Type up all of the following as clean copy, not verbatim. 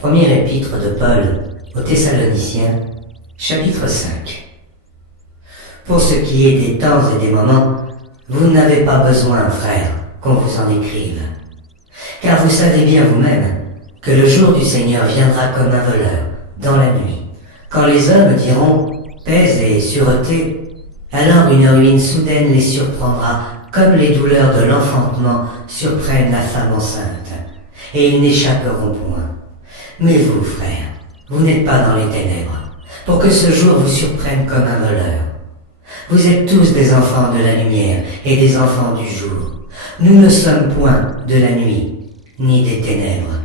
Première épître de Paul aux Thessaloniciens, chapitre 5. Pour ce qui est des temps et des moments, vous n'avez pas besoin, frères, qu'on vous en écrive. Car vous savez bien vous-même que le jour du Seigneur viendra comme un voleur, dans la nuit. Quand les hommes diront « paix et sûreté », alors une ruine soudaine les surprendra comme les douleurs de l'enfantement surprennent la femme enceinte, et ils n'échapperont point. Mais vous, frères, vous n'êtes pas dans les ténèbres, pour que ce jour vous surprenne comme un voleur. Vous êtes tous des enfants de la lumière et des enfants du jour. Nous ne sommes point de la nuit, ni des ténèbres.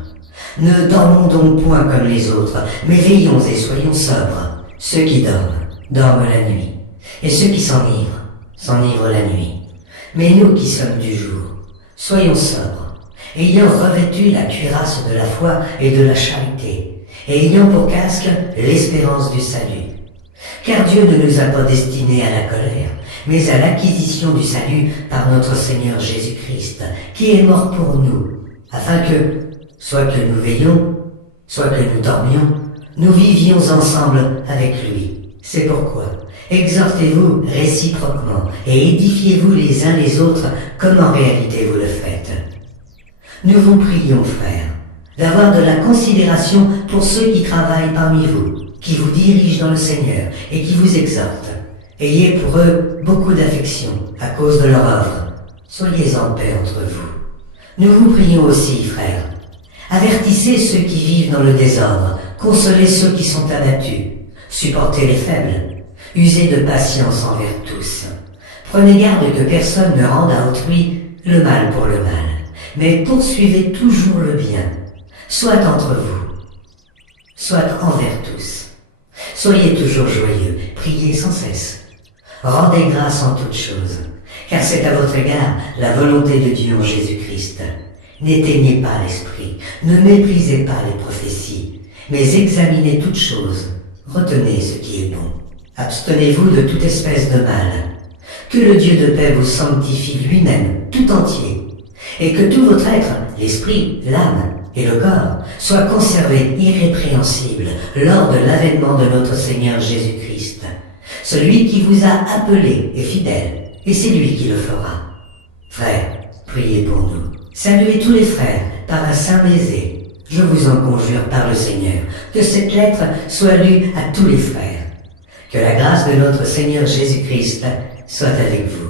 Ne dormons donc point comme les autres, mais veillons et soyons sobres. Ceux qui dorment, dorment la nuit, et ceux qui s'enivrent, s'enivrent la nuit. Mais nous qui sommes du jour, soyons sobres, ayant revêtu la cuirasse de la foi et de la charité, et ayant pour casque l'espérance du salut. Car Dieu ne nous a pas destinés à la colère, mais à l'acquisition du salut par notre Seigneur Jésus-Christ, qui est mort pour nous, afin que, soit que nous veillions, soit que nous dormions, nous vivions ensemble avec lui. C'est pourquoi, exhortez-vous réciproquement et édifiez-vous les uns les autres comme en réalité vous le faites. Nous vous prions, frères, d'avoir de la considération pour ceux qui travaillent parmi vous, qui vous dirigent dans le Seigneur et qui vous exhortent. Ayez pour eux beaucoup d'affection à cause de leur œuvre. Soyez en paix entre vous. Nous vous prions aussi, frères. Avertissez ceux qui vivent dans le désordre, consolez ceux qui sont abattus, supportez les faibles, usez de patience envers tous. Prenez garde que personne ne rende à autrui le mal pour le mal, mais poursuivez toujours le bien, soit entre vous, soit envers tous. Soyez toujours joyeux, priez sans cesse. Rendez grâce en toutes choses, car c'est à votre égard la volonté de Dieu en Jésus-Christ. N'éteignez pas l'esprit, ne méprisez pas les prophéties, mais examinez toutes choses, retenez ce qui est bon. Abstenez-vous de toute espèce de mal. Que le Dieu de paix vous sanctifie lui-même, tout entier, et que tout votre être, l'esprit, l'âme et le corps, soit conservé irrépréhensible lors de l'avènement de notre Seigneur Jésus-Christ. Celui qui vous a appelé est fidèle, et c'est lui qui le fera. Frères, priez pour nous. Saluez tous les frères par un saint baiser. Je vous en conjure par le Seigneur, que cette lettre soit lue à tous les frères. Que la grâce de notre Seigneur Jésus-Christ soit avec vous.